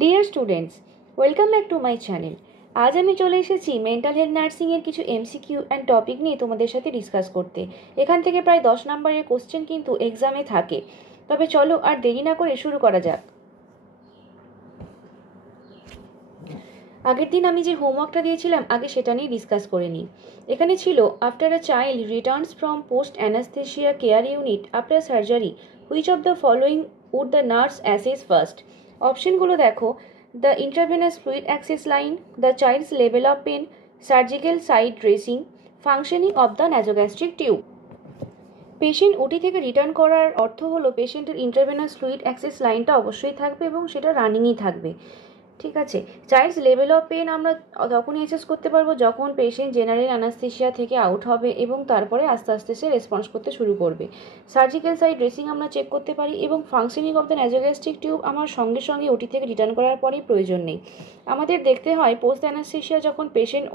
Dear students, welcome back to my channel. আজ আমি চলে এসেছি মেন্টাল হেলথ নার্সিংয়ের কিছু এমসিকিউ অ্যান্ড টপিক নিয়ে তোমাদের সাথে ডিসকাস করতে। এখান থেকে প্রায় 10 নম্বরের কোশ্চেন কিন্তু এক্সামে থাকে। তবে চলো আর দেরি না করে শুরু করা যাক। আগের দিন আমি যে হোমওয়ার্কটা দিয়েছিলাম আগে সেটা নিয়ে ডিসকাস করে নিই। এখানে ছিল after a child returns from post anaesthesia care unit after surgery which of the following would the nurse assess first. অপশনগুলো দেখো: the intravenous fluid access line, the child's level of pain, surgical site dressing, functioning of the nasogastric tube। Patient ওটি থেকে return করার অর্থ হলো পেশেন্টের intravenous fluid access লাইনটা অবশ্যই থাকবে এবং সেটা রানিংই থাকবে। ঠিক আছে। চাইল্ডস লেভেল অফ পেন আমরা তখনই অ্যাসেস করতে পারবো যখন পেশেন্ট জেনারেল অ্যানাস্থেশিয়া থেকে আউট হবে এবং তারপরে আস্তে আস্তে সে রেসপন্স করতে শুরু করবে। সার্জিক্যাল সাইট ড্রেসিং আমরা চেক করতে পারি এবং functioning of the nasogastric tube আমার সঙ্গে সঙ্গে ওটি থেকে রিটার্ন করার পরেই প্রয়োজন নেই। আমাদের দেখতে হয় পোস্ট অ্যানাস্থেশিয়া যখন পেশেন্ট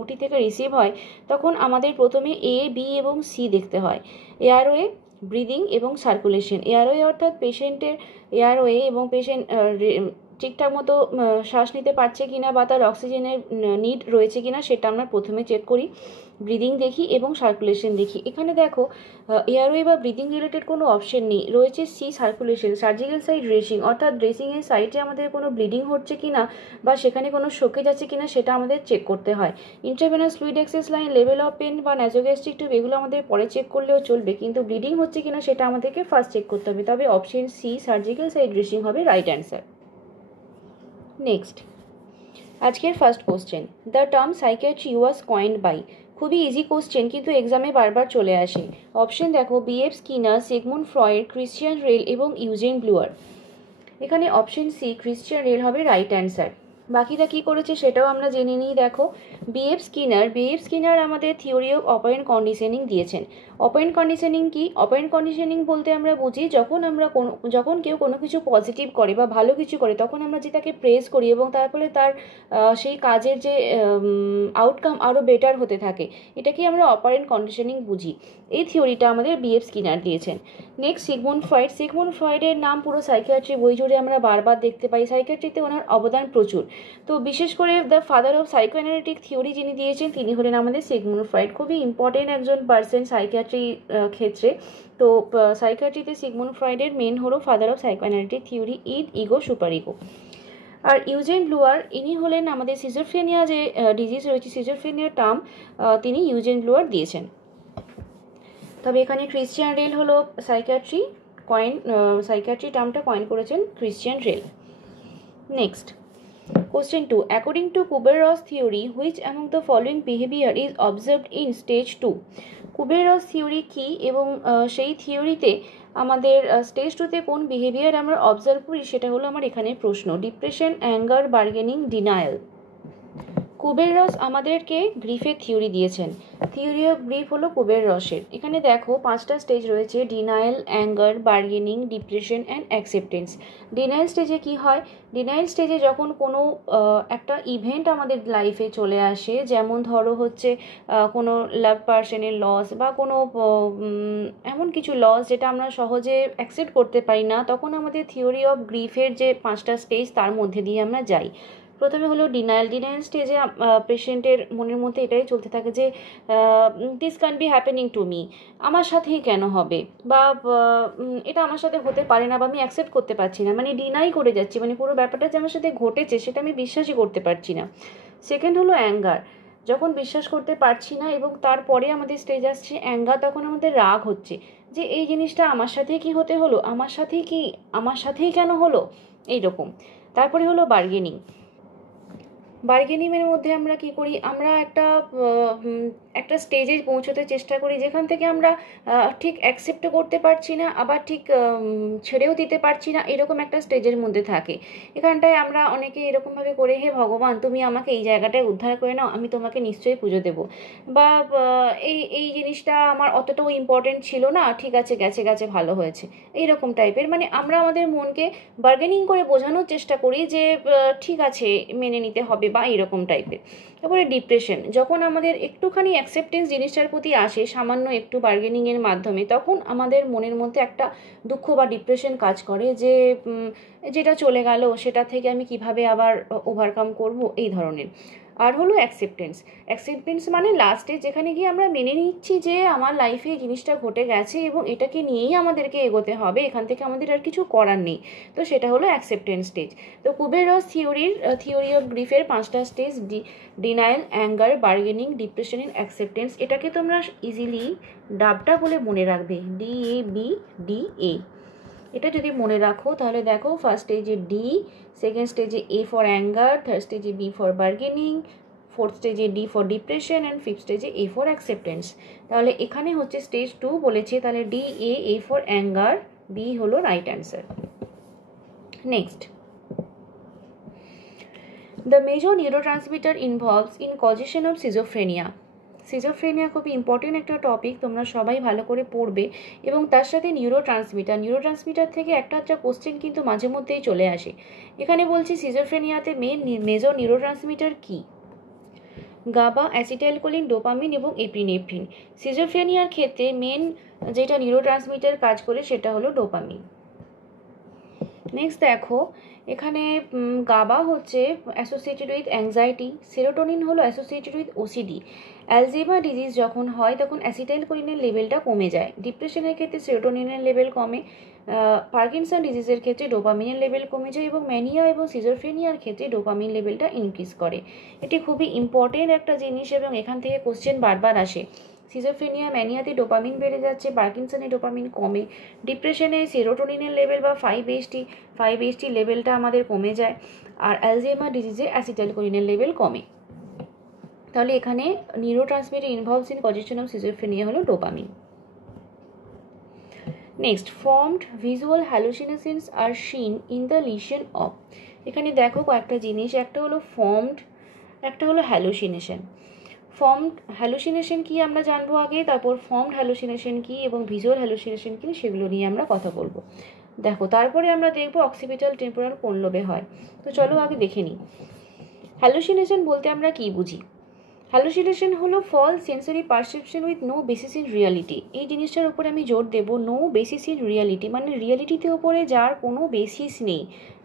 ওটি থেকে রিসিভ হয় তখন আমাদের প্রথমে এ, বি এবং সি দেখতে হয়। এয়ারওয়ে, ব্রিদিং এবং সার্কুলেশন। এয়ারওয়ে অর্থাৎ পেশেন্টের এয়ারওয়ে এবং পেশেন্ট ঠিকঠাক মতো শ্বাস নিতে পারছে কিনা বা তার অক্সিজেনের নিড রয়েছে কিনা সেটা আমরা প্রথমে চেক করি। ব্রিদিং দেখি এবং সার্কুলেশন দেখি। এখানে দেখো এয়ারওয়ে বা ব্রিদিং রিলেটেড কোনো অপশন নেই, রয়েছে C circulation. Surgical site dressing অর্থাৎ ড্রেসিংয়ের সাইটে আমাদের কোনো ব্লিডিং হচ্ছে কিনা বা সেখানে কোনো শোকেজ আছে কিনা সেটা আমাদের চেক করতে হয়। Intravenous fluid access line, level of pain বা নাসোগ্যাস্ট্রিক টিউব এগুলো আমাদের পরে চেক করলেও চলবে, কিন্তু ব্লিডিং হচ্ছে কিনা সেটা আমাদেরকে ফার্স্ট চেক করতে হবে। তবে option C surgical site dressing হবে রাইট অ্যান্সার। নেক্সট, আজকের first question, the term psychiatry was coined by. খুবই ইজি কোশ্চেন কিন্তু এক্সামে বারবার চলে আসে। অপশন দেখো: B F Skinner, Sigmund Freud, Christian Reil এবং ইউজেন ব্লুয়ার। এখানে অপশন সি ক্রিশ্চিয়ান রেল হবে রাইট অ্যান্সার। বাকিরা কি করেছে সেটাও আমরা জেনে নিই। দেখো, বি.এফ স্কিনার আমাদের থিওরি অফ অপারেন্ট কন্ডিশনিং দিয়েছেন। অপারেন্ট কন্ডিশনিং কি? অপারেন্ট কন্ডিশনিং বলতে আমরা বুঝি যখন কেউ কোনো কিছু পজিটিভ করে বা ভালো কিছু করে তখন আমরা যে তাকে প্রেজ করি এবং তার ফলে তার সেই কাজের যে আউটকাম আরও বেটার হতে থাকে, এটাকে আমরা অপারেন্ট কন্ডিশনিং বুঝি। এই থিওরিটা আমাদের বি.এফ স্কিনার দিয়েছেন। নেক্সট, সিগমুন্ড ফ্রয়েডের নাম পুরো সাইকিয়াট্রি বই জুড়ে আমরা বারবার দেখতে পাই। সাইকিয়াট্রিতে ওনার অবদান প্রচুর। তো বিশেষ করে the father of psychoanalytic theory যিনি দিয়েছেন তিনি হলেন আমাদের সিগমুন্ড ফ্রয়েড। খুবই ইম্পর্টেন্ট একজন পার্সন সাইকিয়াট্রি ক্ষেত্রে। তো সাইকিয়াট্রিতে সিগমুন্ড ফ্রয়েডের মেন হলো father of psychoanalytic theory, ego super ego. আর ইউজেন ব্লুয়ার ইনি হলেন আমাদের সিজোফ্রেনিয়া যে ডিজিজ রয়েছে সিজোফ্রেনিয়ার টার্ম তিনি ইউজেন ব্লুয়ার দিয়েছেন। তবে এখানে ক্রিশ্চিয়ান রেল হলো সাইকিয়াট্রি টার্মটা কয়েন করেছেন Christian Reil. Next, Question 2. According to Kubler-Ross theory, which among the following behavior is observed in stage 2? Kubler-Ross theory কি এবং সেই থিওরিতে আমাদের স্টেজ 2তে কোন বিহেভিয়ার আমরা অবজার্ভ করি সেটা হলো আমার এখানে প্রশ্ন। Depression, anger, bargaining, denial. Kubler Ross আমাদেরকে গ্রিফের থিওরি দিয়েছেন। থিওরি অফ গ্রিফ হলো কুবের-রসের। এখানে দেখো 5টা স্টেজ রয়েছে: denial, anger, bargaining, depression and acceptance. Denial স্টেজে কি হয়? ডিনায়াল স্টেজে যখন কোনো একটা ইভেন্ট আমাদের লাইফে চলে আসে, যেমন ধরো হচ্ছে কোনো লাভ পার্সনের লস বা কোনো এমন কিছু লস যেটা আমরা সহজে অ্যাকসেপ্ট করতে পারি না, তখন আমাদের থিওরি অফ গ্রিফের যে 5টা স্টেজ তার মধ্যে দিয়ে আমরা যাই। প্রথমে হলো ডিনায়াল স্টেজে পেশেন্টের মনের মধ্যে এটাই চলতে থাকে যে this can be happening to me, আমার সাথেই কেন হবে, বা এটা আমার সাথে হতে পারে না, বা আমি অ্যাকসেপ্ট করতে পারছি না, মানে ডিনাই করে যাচ্ছি, মানে পুরো ব্যাপারটা যে আমার সাথে ঘটেছে সেটা আমি বিশ্বাসই করতে পারছি না। সেকেন্ড হলো অ্যাঙ্গার। যখন বিশ্বাস করতে পারছি না এবং তারপরে আমাদের স্টেজ আসছে অ্যাঙ্গার, তখন আমাদের রাগ হচ্ছে যে এই জিনিসটা আমার সাথেই কি হতে হলো, আমার সাথেই কেন হলো, এইরকম। তারপরে হলো বার্গেনিং। বার্গেনিংয়ের মধ্যে আমরা কি করি? আমরা একটা স্টেজে পৌঁছতে চেষ্টা করি যেখান থেকে আমরা ঠিক অ্যাকসেপ্টও করতে পারছি না, আবার ঠিক ছেড়েও দিতে পারছি না, এরকম একটা স্টেজের মধ্যে থাকে। এখানটায় আমরা অনেকে এরকমভাবে করে, হে ভগবান তুমি আমাকে এই জায়গাটায় উদ্ধার করে নাও, আমি তোমাকে নিশ্চয়ই পুজো দেবো, বা এই জিনিসটা আমার অতটাও ইম্পর্টেন্ট ছিল না, ঠিক আছে গেছে ভালো হয়েছে, এইরকম টাইপের। মানে আমরা আমাদের মনকে বার্গেনিং করে বোঝানোর চেষ্টা করি যে ঠিক আছে মেনে নিতে হবে বা এরকম টাইপের। তারপরে ডিপ্রেশন, যখন আমাদের একটুখানি অ্যাকসেপ্টেন্স জিনিসটার প্রতি আসে সামান্য একটু বার্গেনিংয়ের মাধ্যমে, তখন আমাদের মনের মধ্যে একটা দুঃখ বা ডিপ্রেশন কাজ করে যে যেটা চলে গেল সেটা থেকে আমি কিভাবে আবার ওভারকাম করব, এই ধরনের। আর হলো অ্যাকসেপ্টেন্স। অ্যাকসেপ্টেন্স মানে লাস্টে যেখানে গিয়ে আমরা মেনে নিচ্ছি যে আমার লাইফে এই জিনিসটা ঘটে গেছে এবং এটাকে নিয়েই আমাদেরকে এগোতে হবে, এখান থেকে আমাদের আর কিছু করার নেই, তো সেটা হলো অ্যাকসেপ্টেন্স স্টেজ। তো কুবের-রস থিওরি অফ গ্রিফের 5টা stage, denial, anger, bargaining, depression and acceptance. এটাকে তোমরা ইজিলি ডাবটা বলে মনে রাখবে, DABDA। এটা যদি মনে রাখো তাহলে দেখো ফার্স্ট স্টেজে ডি, সেকেন্ড স্টেজে A ফর অ্যাঙ্গার, থার্ড স্টেজে B ফর বার্গেনিং, ফোর্থ স্টেজে D for depression and fifth স্টেজে A ফর অ্যাকসেপ্টেন্স। তাহলে এখানে হচ্ছে স্টেজ 2 বলেছে, তাহলে A ফর অ্যাঙ্গার, B হলো right answer. Next, the major neurotransmitter involves in causation of schizophrenia. Schizophrenia খুবই ইম্পর্টেন্ট একটা টপিক, তোমরা সবাই ভালো করে পড়বে। এবং তার সাথে নিউরোট্রান্সমিটার থেকে একটা কোশ্চেন কিন্তু মাঝে মধ্যেই চলে আসে। এখানে বলছি সিজোফ্রেনিয়াতে মেজর নিউরোট্রান্সমিটার কি? গাবা, অ্যাসিটাইলকোলিন, ডোপামিন এবং এপিনেফ্রিন। সিজোফ্রেনিয়ার ক্ষেত্রে মেন যেটা নিউরোট্রান্সমিটার কাজ করে সেটা হলো ডোপামিন। নেক্সট দেখো, এখানে গাবা হচ্ছে অ্যাসোসিয়েটেড উইথ অ্যাংজাইটি, সেরোটোনিন হলো associated with OCD. Alzheimer disease যখন হয় তখন অ্যাসিটাইলকোলিনের লেভেলটা কমে যায়, ডিপ্রেশনের ক্ষেত্রে সেরোটোনিনের লেভেল কমে, পার্কিনসন ডিজিজের ক্ষেত্রে ডোপামিনের লেভেল কমে যায় এবং ম্যানিয়া এবং সিজোফ্রেনিয়ার ক্ষেত্রে ডোপামিন লেভেলটা ইনক্রিজ করে। এটি খুবই ইম্পর্টেন্ট একটা জিনিস এবং এখান থেকে কোশ্চেন বারবার আসে। সিজোফ্রেনিয়া, ম্যানিয়াতে ডোপামিন বেড়ে যাচ্ছে, পার্কিনসনে ডোপামিন কমে, ডিপ্রেশনে সেরোটোনিনের লেভেল বা 5-HT লেভেলটা আমাদের কমে যায়, আর অ্যালজাইমার ডিজিজে অ্যাসিটাইলকোলিনের লেভেল কমে। তাহলে এখানে neurotransmitter involves in causation of schizophrenia হলো dopamine. Next, formed visual hallucinations আর seen in the lesion of. এখানে দেখো কয়েকটা জিনিস, একটা হলো ফর্মড, একটা হলো হ্যালুসিনেশন। ফর্মড হ্যালুসিনেশন কি আমরা জানবো আগে, তারপর ফর্মড হ্যালুসিনেশন কি এবং ভিজুয়াল হ্যালুসিনেশন কি সেগুলো নিয়ে আমরা কথা বলবো। দেখো তারপরে আমরা দেখবো অক্সিপিটাল টেম্পোরাল কোন লোবে হয়। তো চলো আগে দেখে নিই হ্যালুসিনেশন বলতে আমরা কি বুঝি। হ্যালুসিনেশন হলো false sensory perception with no basis in reality. এই জিনিসটার উপরে আমি জোর দেবো, নো বেসিস ইন রিয়ালিটি, মানে রিয়ালিটিতে ওপরে যার কোনো বেসিস নেই।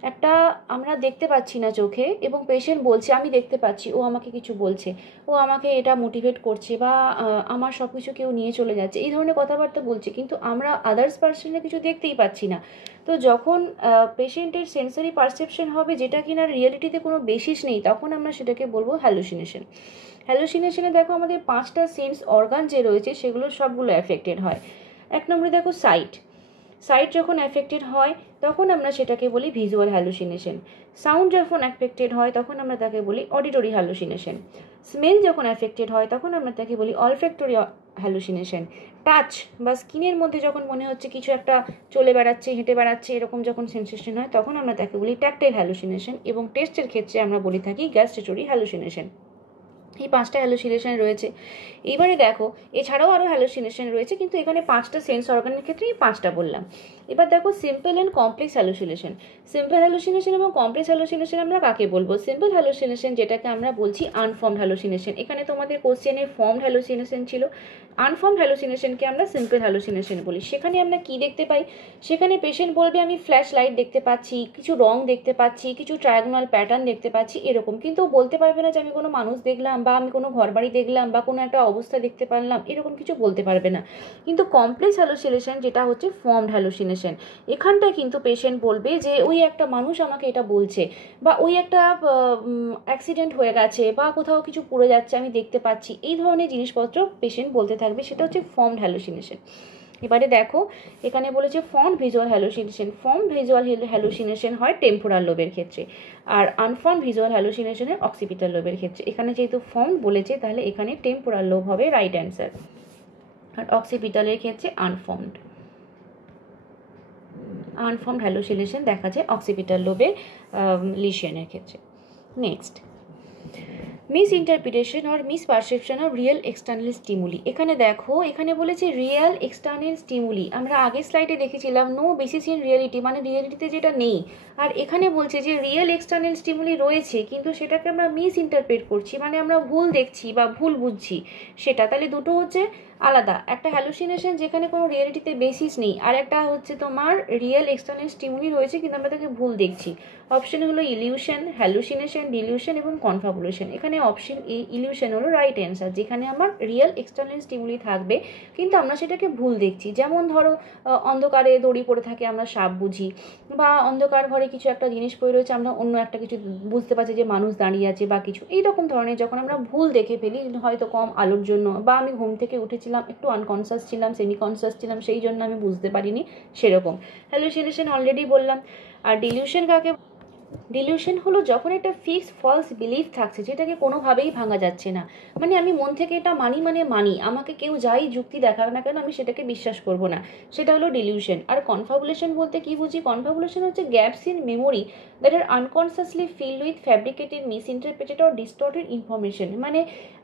একটা আমরা দেখতে পাচ্ছি না চোখে এবং পেশেন্ট বলছে আমি দেখতে পাচ্ছি, ও আমাকে কিছু বলছে, ও আমাকে এটা মোটিভেট করছে, বা আমার সব কিছু কেউ নিয়ে চলে যাচ্ছে, এই ধরনের কথাবার্তা বলছে, কিন্তু আমরা আদার্স পার্সনের কিছু দেখতেই পাচ্ছি না। তো যখন পেশেন্টের সেন্সরি পারসেপশন হবে যেটা কিনা রিয়ালিটিতে কোনো বেসিস নেই, তখন আমরা সেটাকে বলবো হ্যালুসিনেশন। হ্যালুসিনেশনে দেখো আমাদের 5টা সেন্স অর্গান যে রয়েছে সেগুলো সবগুলো অ্যাফেক্টেড হয়। এক নম্বরে দেখো সাইট যখন অ্যাফেক্টেড হয় তখন আমরা সেটাকে বলি ভিজুয়াল হ্যালুসিনেশন। সাউন্ড যখন অ্যাফেক্টেড হয় তখন আমরা তাকে বলি অডিটরি হ্যালুসিনেশন। স্মেল যখন অ্যাফেক্টেড হয় তখন আমরা তাকে বলি অলফ্যাক্টরি হ্যালুসিনেশন। টাচ বা স্কিনের মধ্যে যখন মনে হচ্ছে কিছু একটা চলে বেড়াচ্ছে, হেঁটে বেড়াচ্ছে, এরকম যখন সেন্সেশন হয় তখন আমরা তাকে বলি ট্যাকটাইল হ্যালুসিনেশন। এবং টেস্টের ক্ষেত্রে আমরা বলে থাকি গ্যাস্ট্রেটরি হ্যালুসিনেশন। এই 5টা হ্যালুসিনেশন রয়েছে। এবারে দেখো এছাড়াও আরও হ্যালুসিনেশন রয়েছে, কিন্তু এখানে 5টা সেন্স অর্গানের ক্ষেত্রে এই 5টা বললাম। এবার দেখো simple and complex hallucination. Simple hallucination এবং কমপ্লেক্স হ্যালুসিনেশন আমরা কাকে বলবো? সিম্পল হ্যালুসিনেশন যেটাকে আমরা বলছি আনফর্মড হ্যালুসিনেশন। এখানে তোমাদের কোশ্চেনে ফর্মড হ্যালুসিনেশন ছিল, আনফর্মড হ্যালুসিনেশনকে আমরা সিম্পল হ্যালুসিনেশন বলি। সেখানে আমরা কি দেখতে পাই? সেখানে পেশেন্ট বলবে আমি ফ্ল্যাশ লাইট দেখতে পাচ্ছি, কিছু রং দেখতে পাচ্ছি, কিছু ট্রায়াগোনাল প্যাটার্ন দেখতে পাচ্ছি, এরকম। কিন্তু বলতে পারবে না যে আমি কোনো মানুষ দেখলাম বা আমি কোনো ঘরবাড়ি দেখলাম বা কোনো একটা অবস্থা দেখতে পারলাম, এরকম কিছু বলতে পারবে না। কিন্তু কমপ্লেক্স হ্যালুসিনেশন যেটা হচ্ছে ফর্মড হ্যালুসিনেশন, এখানটায় কিন্তু পেশেন্ট বলবে যে ওই একটা মানুষ আমাকে এটা বলছে, বা ওই একটা অ্যাক্সিডেন্ট হয়ে গেছে, বা কোথাও কিছু পড়ে যাচ্ছে আমি দেখতে পাচ্ছি, এই ধরনের জিনিসপত্র পেশেন্ট বলতে থাকবে, সেটা হচ্ছে ফর্মড হ্যালুসিনেশন। এবারে দেখো এখানে বলেছে formed visual hallucination. Formed visual hallucination হয় টেম্পোরাল লোবের ক্ষেত্রে, আর আনফর্মড ভিজুয়াল হ্যালুসিনেশনের অক্সিপিটাল লোবের ক্ষেত্রে। এখানে যেহেতু ফর্মড বলেছে তাহলে এখানে টেম্পোরাল লোব হবে রাইট অ্যান্সার, আর অক্সিপিটালের ক্ষেত্রে আনফর্মড হ্যালুসিনেশন দেখা যায় অক্সিপিটাল লোবে লিশনের ক্ষেত্রে। Next, miss interpretation or miss perception of real external stimuli. এখানে দেখো, এখানে বলেছে রিয়েল এক্সটার্নাল স্টিমুলি। আমরা আগের স্লাইডে দেখেছিলাম নো বেসিস ইন রিয়েলিটি, মানে রিয়েলিটিতে যেটা নেই। আর এখানে বলছে যে রিয়েল এক্সটার্নাল স্টিমুলি রয়েছে, কিন্তু সেটাকে আমরা মিস ইন্টারপ্রেট করছি, মানে আমরা ভুল দেখছি বা ভুল বুঝছি সেটা। তাহলে দুটো হচ্ছে আলাদা, একটা হ্যালুসিনেশন যেখানে কোনো রিয়েলিটিতে বেসিস নেই, আর একটা হচ্ছে তোমার রিয়েল এক্সটার্নাল স্টিমুলি রয়েছে কিন্তু আমরা তাকে ভুল দেখছি। অপশন হলো ইলিউশন, হ্যালুসিনেশন, ডিলিউশন এবং কনফাবুলেশন। এখানে অপশন এ ইলিউশন হলো রাইট অ্যান্সার, যেখানে আমার রিয়েল এক্সটার্নাল স্টিমুলি থাকবে কিন্তু আমরা সেটাকে ভুল দেখছি। যেমন ধরো অন্ধকারে দড়ি পড়ে থাকে আমরা সাপ বুঝি, বা অন্ধকার ঘরে কিছু একটা জিনিস পড়ে রয়েছে আমরা অন্য একটা কিছু বুঝতে পারছি যে মানুষ দাঁড়িয়ে আছে বা কিছু এইরকম ধরনের যখন আমরা ভুল দেখে ফেলি, হয়তো কম আলোর জন্য, বা আমি ঘুম থেকে উঠেছিলাম একটু আনকনসিয়াস ছিলাম, সেমি কনসিয়াস ছিলাম, সেই জন্য আমি বুঝতে পারিনি, সেরকম। হ্যালুসিনেশন অলরেডি বললাম। আর ডিলিউশন কাকে, ডিলিউশন হলো যখন একটা ফিক্সড ফলস বিলিফ থাকছে যেটাকে কোনোভাবেই ভাঙা যাচ্ছে না, মানে আমি মন থেকে এটা মানি, মানে মানি, আমাকে কেউ যাই যুক্তি দেখাক না কেন আমি সেটাকে বিশ্বাস করব না, সেটা হলো ডিলিউশন। আর কনফাবুলেশন বলতে কি বুঝি? কনফাবুলেশন হচ্ছে gaps in memory that are unconsciously filled with fabricated, misinterpreted or distorted information. মানে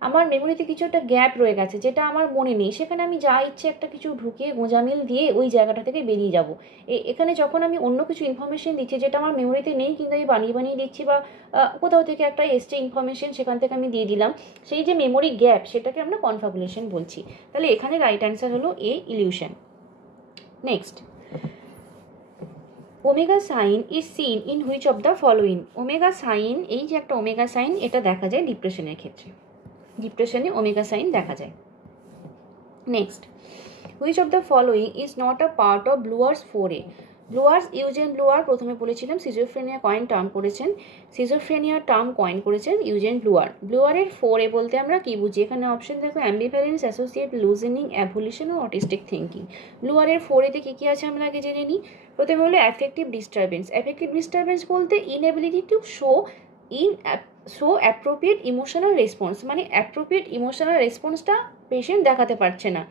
আমার মেমোরিতে কিছু একটা গ্যাপ রয়ে গেছে যেটা আমার মনে নেই, সেখানে আমি যা ইচ্ছে একটা কিছু ঢুকিয়ে গোঁজামিল দিয়ে ওই জায়গাটা থেকে বেরিয়ে যাব। এখানে যখন আমি অন্য কিছু ইনফরমেশন দিচ্ছি যেটা আমার মেমোরিতে নেই কিন্তু আমি বানিয়ে বানিয়ে দিচ্ছি, বা কোথাও থেকে একটা এসছে ইনফরমেশন সেখান থেকে আমি দিয়ে দিলাম, সেই যে মেমোরি গ্যাপ সেটাকে আমরা কনফাবুলেশন বলছি। তাহলে এখানে রাইট অ্যান্সার হলো A, illusion. Next, omega sign is seen in which of the following. Omega sign, এই যে একটা ওমেগা সাইন, এটা দেখা যায় ডিপ্রেশনের ক্ষেত্রে, ডিপ্রেশনে ওমেগা সাইন দেখা যায়। Next, which of the following is not a part of Bleuler's 4A। Bleuler's, Eugen Bleuler, প্রথমে বলেছিলাম সিজোফ্রেনিয়া কয়েন টার্ম করেছেন, সিজোফ্রেনিয়া টার্ম কয়েন করেছেন ইউজেন ব্লুয়ার। ব্লুয়ারের 4A বলতে আমরা কি বুঝি? এখানে অপশন দেখো, অ্যাম্বিভ্যালেন্স, অ্যাসোসিয়েট, লুজেনিং, অ্যাভলিউশন ও অটিস্টিক থিঙ্কিং। ব্লুয়ারের 4A-তে কী কী আছে আমরা আগে জেনে নিই। প্রথমে হলো অ্যাফেক্টিভ ডিস্টারবেন্স। অ্যাফেক্টিভ ডিস্টারবেন্স বলতে inability to show appropriate emotional response, মানে অ্যাপ্রোপ্রিয়েট ইমোশনাল রেসপন্সটা পেশেন্ট দেখাতে পারছে না,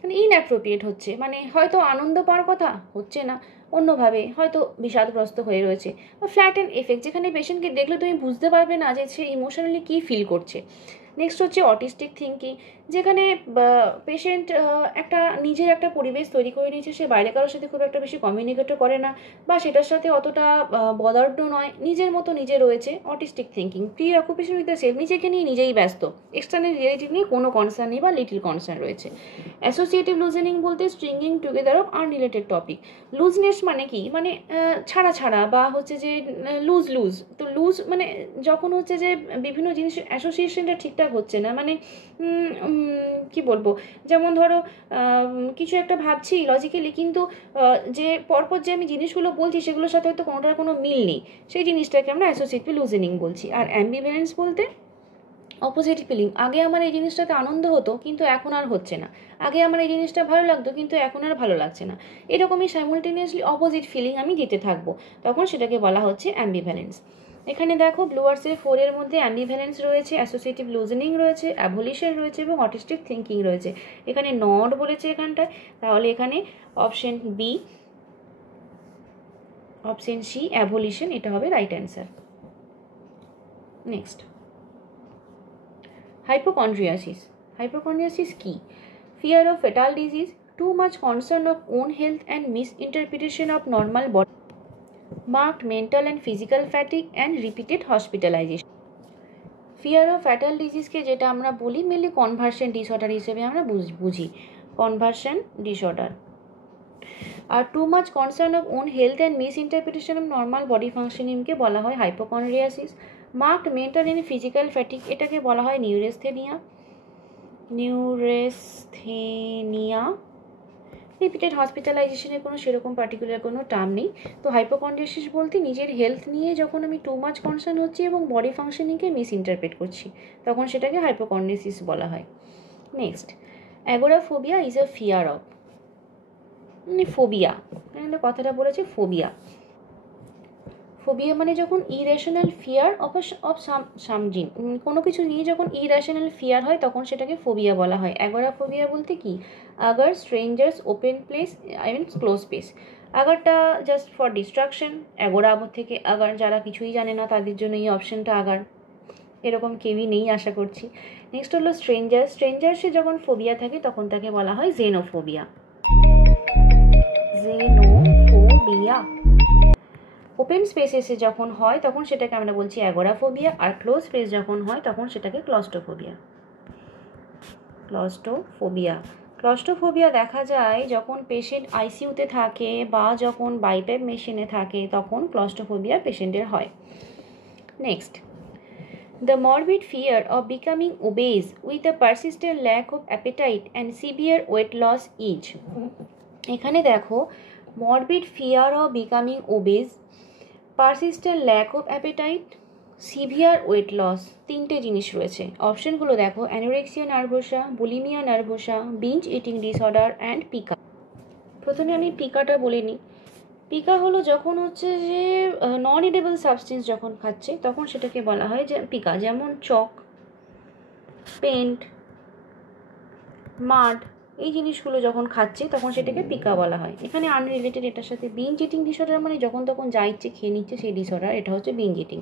মানে ইনঅ্যাপ্রোপ্রিয়েট হচ্ছে, মানে হয়তো আনন্দ পাওয়ার কথা হচ্ছে না, অন্যভাবে হয়তো বিষাদগ্রস্ত হয়ে রয়েছে। বা ফ্ল্যাট অ্যান্ড এফেক্ট, যেখানে পেশেন্টকে দেখলে তুমি বুঝতে পারবে না যে সে ইমোশনালি কী ফিল করছে। নেক্সট হচ্ছে অটিস্টিক থিঙ্কিং, যেখানে পেশেন্ট একটা নিজের একটা পরিবেশ তৈরি করে নিয়েছে, সে বাইরে কারোর সাথে খুব একটা বেশি কমিউনিকেটও করে না, বা সেটার সাথে অতটা বদার্ড নয়, নিজের মতো নিজে রয়েছে, autistic thinking. Pre occupation with the self, নিজেকে নিয়ে নিজেই ব্যস্ত, এক্সটার্নাল রিয়েলিটি নিয়ে কোনো কনসার্ন নেই বা লিটিল কনসার্ন রয়েছে। অ্যাসোসিয়েটিভ লুজেনিং বলতে stringing together of unrelated topic. Looseness মানে কি? মানে ছাড়া ছাড়া, বা হচ্ছে যে লুজ লুজ। তো লুজ মানে যখন হচ্ছে যে বিভিন্ন জিনিস অ্যাসোসিয়েশনটা ঠিকঠাক হচ্ছে না, মানে কি বলবো, যেমন ধরো কিছু একটা ভাবছি লজিক্যালি, কিন্তু যে পরপর যে আমি জিনিসগুলো বলছি সেগুলোর সাথে হয়তো কোনোটার কোনো মিল নেই, সেই জিনিসটাকে আমরা অ্যাসোসিয়েটিভ লুজেনিং বলছি। আর অ্যাম্বিভ্যালেন্স বলতে অপোজিট ফিলিং, আগে আমার এই জিনিসটাতে আনন্দ হতো কিন্তু এখন আর হচ্ছে না, আগে আমার এই জিনিসটা ভালো লাগতো কিন্তু এখন আর ভালো লাগছে না, এরকমই সাইমultaneously অপোজিট ফিলিং আমি দিতে থাকবো, তখন সেটাকে বলা হচ্ছে অ্যাম্বিভ্যালেন্স। এখানে দেখো ব্লুয়ার্সের 4-এর মধ্যে অ্যাম্বিভ্যালেন্স রয়েছে, অ্যাসোসিয়েটিভ লুজেনিং রয়েছে, অ্যাভলিউশন রয়েছে এবং অটিস্টিক থিঙ্কিং রয়েছে। এখানে নট বলেছে এখানটায়, তাহলে এখানে option B, option C avolition, এটা হবে right answer. Next, hypochondriasis. Hypochondriasis কি? Fear of fatal disease, too much concern of own health and misinterpretation of normal body, marked mental and physical fatigue and repeated hospitalization. Fear of fatal ডিজিজকে যেটা আমরা বলি mainly conversion disorder হিসেবে আমরা বুঝি, conversion disorder. আর too much concern of own health and misinterpretation of normal body ফাংশনিংকে বলা হয় hypochondriasis. Marked mental and physical fatigue, এটাকে বলা হয় নিউরেস্থেনিয়া। রিপিটেড হসপিটালাইজেশনের কোনো সেরকম পার্টিকুলার কোনো টার্ম নেই। তো হাইপোকন্ড্রিয়াসিস বলতে নিজের হেলথ নিয়ে যখন আমি টু মাচ কনসার্ন হচ্ছি এবং বডি ফাংশনিংকে মিস ইন্টারপ্রেট করছি তখন সেটাকে হাইপোকন্ড্রিয়াসিস বলা হয়। Next, agoraphobia is a fear of, মানে ফোবিয়া, এখানে কথাটা বলেছে ফোবিয়া। ফোবিয়া মানে যখন ইরেশনাল ফিয়ার অফ সামজিন, কোনো কিছু নিয়ে যখন ইরেশনাল ফিয়ার হয় তখন সেটাকে ফোবিয়া বলা হয়। অ্যাগোরাফোবিয়া বলতে কি? আগার, strangers, open place, I mean close space. আগারটা জাস্ট ফর ডিস্ট্রাকশন, অ্যাগোরা থেকে আগার, যারা কিছুই জানে না তাদের জন্য এই অপশনটা আগার। এরকম কেউই নেই আশা করছি। নেক্সট হলো স্ট্রেঞ্জার্সে যখন ফোবিয়া থাকে তখন তাকে বলা হয় জেনোফোবিয়া। জেনোফোবিয়া। ওপেন স্পেসেসে যখন হয় তখন সেটাকে আমরা বলছি অ্যাগোরাফোবিয়া, আর ক্লোজ স্পেস যখন হয় তখন সেটাকে ক্লস্ট্রোফোবিয়া। ক্লস্ট্রোফোবিয়া দেখা যায় যখন পেশেন্ট আইসিইউতে থাকে বা যখন বাইপ্যাপ মেশিনে থাকে, তখন ক্লস্ট্রোফোবিয়া পেশেন্টের হয়। Next, the morbid fear of becoming obese with a persistent lack of appetite and severe weight loss is। এখানে দেখো, morbid fear of becoming obese, persistent lack of appetite, severe weight loss, তিনটে জিনিস রয়েছে। অপশনগুলো দেখো, anorexia nervosa, bulimia nervosa, binge eating disorder and pica. প্রথমে আমি পিকাটা বলে নিই। পিকা হলো যখন হচ্ছে যে নন ইডেবল সাবস্টেন্স যখন খাচ্ছে তখন সেটাকে বলা হয় যে পিকা, যেমন চক, পেন্ট, মাড, এই জিনিসগুলো যখন খাচ্ছে তখন সেটাকে পিকা বলা হয়। এখানে আনরিলেটেড এটার সাথে। বিঞ্জ ইটিং ডিসঅর্ডার মানে যখন তখন যা ইচ্ছে খেয়ে নিচ্ছে সেই ডিসঅর্ডার, এটা হচ্ছে বিঞ্জ ইটিং।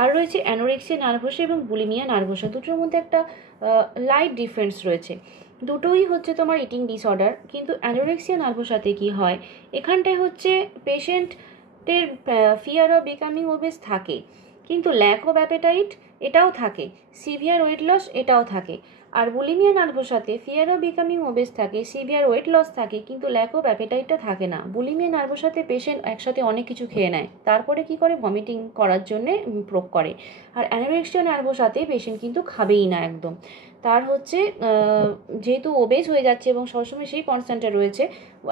আর রয়েছে অ্যানোরেক্সিয়া নার্ভোসা এবং বুলিমিয়া নার্ভোসা, দুটোর মধ্যে একটা লাইট ডিফারেন্স রয়েছে। দুটোই হচ্ছে তোমার ইটিং ডিসঅর্ডার, কিন্তু অ্যানোরেক্সিয়া নার্ভোসাতে কি হয়, এখানটায় হচ্ছে পেশেন্টের ফিয়ার অফ বিকামিং ওবেস থাকে, কিন্তু ল্যাক অফ অ্যাপেটাইট এটাও থাকে, সিভিয়ার ওয়েট লস এটাও থাকে। আর বুলিমিয়া নার্ভোসাতে ফিয়ার অফ বিকামিং ওবেস থাকে, সিভিয়ার ওয়েট লস থাকে, কিন্তু ল্যাক অফ অ্যাপেটাইটটা থাকে না। বুলিমিয়া নার্ভোসাতে পেশেন্ট একসাথে অনেক কিছু খেয়ে নেয়, তারপরে কি করে, ভমিটিং করার জন্যে প্রোভ করে। আর অ্যানোরেক্সিয়া নার্ভোসাতে পেশেন্ট কিন্তু খাবেই না একদম। তার হচ্ছে যেহেতু ওবেস হয়ে যাচ্ছে এবং সবসময় সেই কনস্ট্যান্টটা রয়েছে,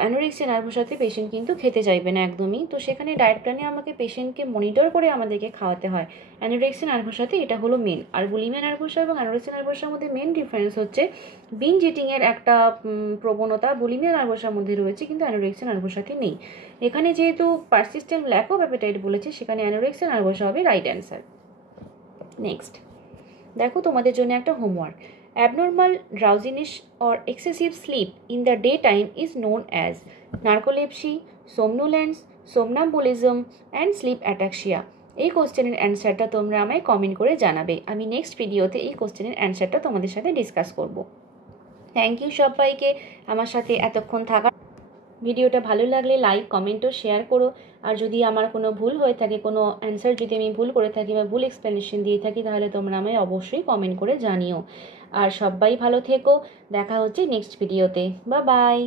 অ্যানোরেক্সিয়া নার্ভোসাতে পেশেন্ট কিন্তু খেতে চাইবে না একদমই। তো সেখানে ডায়েট প্ল্যানে আমাকে পেশেন্টকে মনিটর করে আমাদেরকে খাওয়াতে হয়। অ্যানোরেক্সিয়া নার্ভোসাতে এটা হলো মেন। আর বুলিমিয়া নার্ভোসা এবং অ্যানোরেক্সিয়া নার্ভোসার মধ্যে মেন ডিফারেন্স হচ্ছে বিঞ্জ ইটিংয়ের একটা প্রবণতা বুলিমিয়া নার্ভোসার মধ্যে রয়েছে, কিন্তু অ্যানোরেক্সিয়া নার্ভোসাতে নেই। এখানে যেহেতু পারসিস্টেন্ট ল্যাক অফ অ্যাপেটাইট বলেছে, সেখানে অ্যানোরেক্সিয়া নার্ভোসা হবে রাইট অ্যান্সার। নেক্সট দেখো, তোমাদের জন্য একটা homework. Abnormal drowsiness or excessive sleep in the daytime is known as narcolepsy, somnolence, somnambulism and sleep ataxia। এই কোশ্চেনের অ্যান্সারটা তোমরা আমায় কমেন্ট করে জানাবে। আমি নেক্সট ভিডিওতে এই কোশ্চেনের অ্যান্সারটা তোমাদের সাথে ডিসকাস করব। থ্যাংক ইউ সবাইকে আমার সাথে এতক্ষণ থাকা। ভিডিওটা ভালো লাগলে লাইক, কমেন্ট ও শেয়ার করো। আর যদি আমার কোনো ভুল হয়ে থাকে, কোনো অ্যান্সার যদি আমি ভুল করে থাকি বা ভুল এক্সপ্লেনেশন দিয়ে থাকি, তাহলে তোমরা আমায় অবশ্যই কমেন্ট করে জানিও। আর সবাই ভালো থেকো, দেখা হচ্ছে নেক্সট ভিডিওতে। Bye bye.